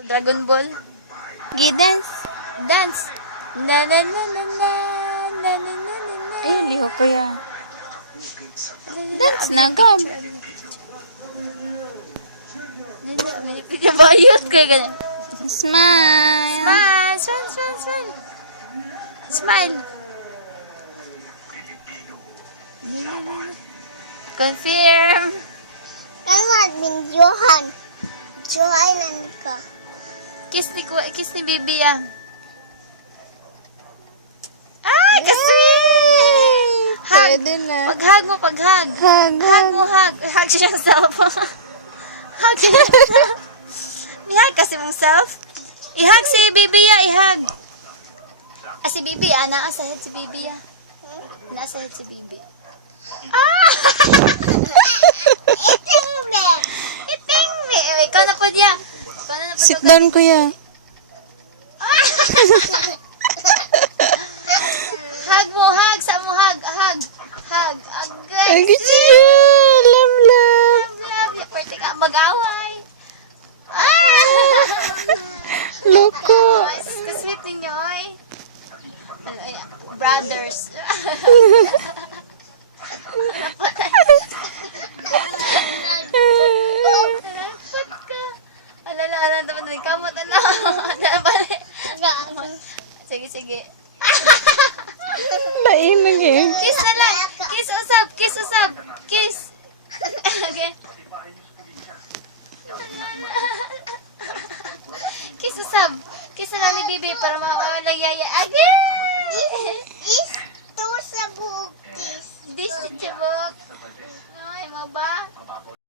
to Dragon Ball. Gi-dance. Dance. Na na na na na na na na na na. Ayun, liho ko yan. Dance na, gab. Video ba yun? Kaya ganun. Smile. Smile, smile, smile, smile. Smile. Confirm. Kan videohan. Videohan ka. Kiss ni Bibi ah. Ay, ka-sweet! Hug. Pwede na. Pag-hug mo, pag-hug. Hug, Hug mo, hug. Hug siya self. Hug siya. Ni-hug kasi mong self. I-hug si Bibi ah, i-hug. Ah, si Bibi ah, nasa head si Bibi ah. Nasa head si Bibi. Ah! Iting be. Iting me. Ikaw na po diya. Ikaw na po. Sit down, kuya. Hug mo, hug. Sa mo, hug. Hug. Hug. Agay. Ay, siya. Love, love. Love. Pwede ka mag-away. Ah! Loko. Ay, kasweet ninyo, oy. Brothers. Dapat ka. Alala, dapat na kamot, Sige, sige. Nainag eh. Kiss na lang. Kiss usap, kiss usap. Kiss. Okay. Kiss usap. Kiss na lang ni Bibi para mawawala yaya. Agay!